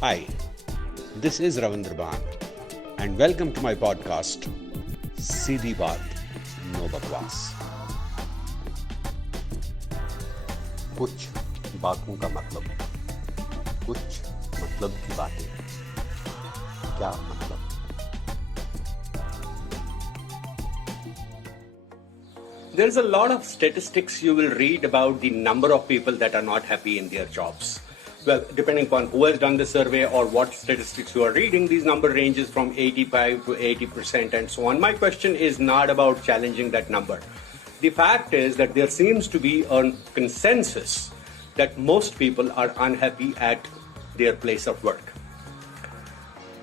Hi, this is Ravinder Bhan and welcome to my podcast SEEDI BAAT No BAKWAS। कुछ बातों का मतलब, कुछ मतलब की बातें। क्या मतलब? There's a lot of statistics you will read about the number of people that are not happy in their jobs. Well, depending upon who has done the survey or what statistics you are reading, these number ranges from 85 to 80% and so on. My question is not about challenging that number. The fact is that there seems to be a consensus that most people are unhappy at their place of work.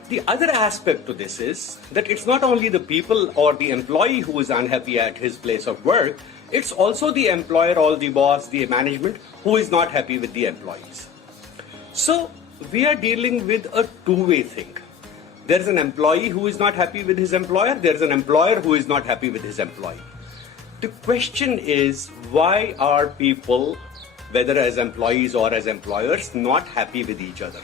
The other aspect to this is that it's not only the people or the employee who is unhappy at his place of work, it's also the employer or the boss, the management, who is not happy with the employees. So we are dealing with a two-way thing. There's an employee who is not happy with his employer, there's an employer who is not happy with his employee. The question is, why are people, whether as employees or as employers, not happy with each other?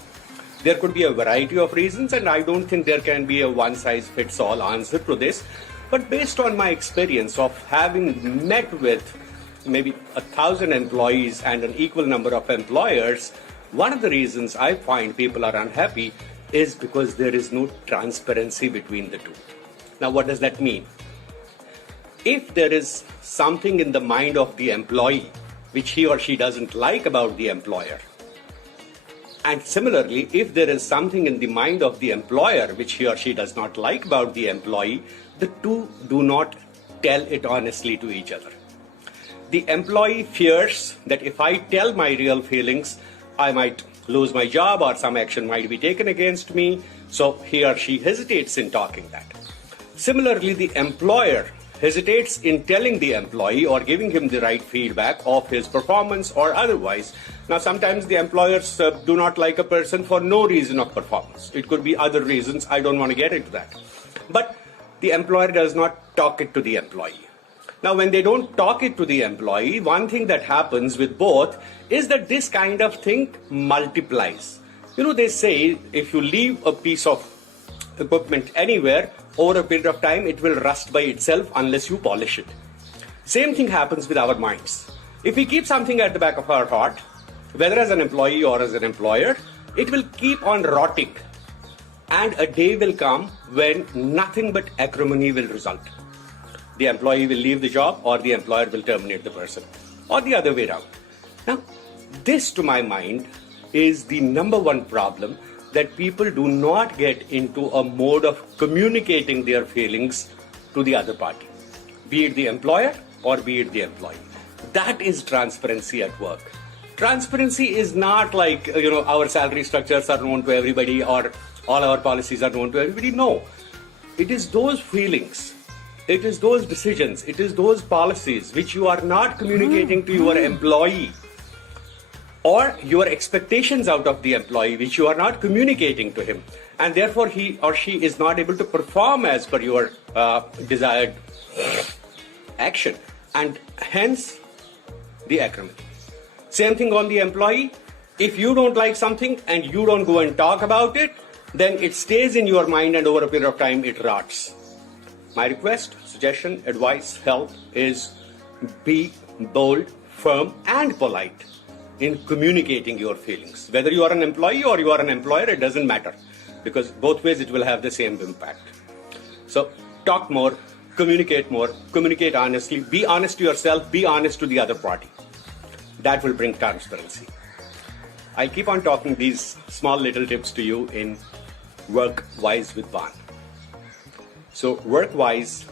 There could be a variety of reasons, and I don't think there can be a one-size-fits-all answer to this. But based on my experience of having met with maybe 1,000 employees and an equal number of employers, one of the reasons I find people are unhappy is because there is no transparency between the two. Now, what does that mean? If there is something in the mind of the employee which he or she doesn't like about the employer, and similarly, if there is something in the mind of the employer which he or she does not like about the employee, the two do not tell it honestly to each other. The employee fears that if I tell my real feelings, I might lose my job or some action might be taken against me, so he or she hesitates in talking that. Similarly, the employer hesitates in telling the employee or giving him the right feedback of his performance or otherwise. Now, sometimes the employers do not like a person for no reason of performance. It could be other reasons. I don't want to get into that. But the employer does not talk it to the employee. Now, when they don't talk it to the employee, one thing that happens with both is that this kind of thing multiplies. You know, they say if you leave a piece of equipment anywhere, over a period of time, it will rust by itself unless you polish it. Same thing happens with our minds. If we keep something at the back of our heart, whether as an employee or as an employer, it will keep on rotting. And a day will come when nothing but acrimony will result. The employee will leave the job or the employer will terminate the person, or the other way around. Now, this to my mind is the number one problem, that people do not get into a mode of communicating their feelings to the other party, be it the employer or be it the employee. That is transparency at work. Transparency is not like, our salary structures are known to everybody or all our policies are known to everybody. No, it is those feelings, it is those decisions, it is those policies which you are not communicating to your employee, or your expectations out of the employee which you are not communicating to him, and therefore he or she is not able to perform as per your desired action, and hence the acrimony. Same thing on the employee. If you don't like something and you don't go and talk about it, then it stays in your mind and over a period of time it rots. My request, suggestion, advice, help is be bold, firm and polite in communicating your feelings. Whether you are an employee or you are an employer, it doesn't matter, because both ways it will have the same impact. So talk more, communicate honestly, be honest to yourself, be honest to the other party. That will bring transparency. I'll keep on talking these small little tips to you in Work Wise with Bhan. So Work Wise,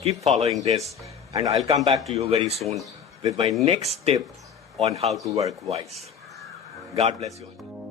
keep following this, and I'll come back to you very soon with my next tip on how to work wise. God bless you all.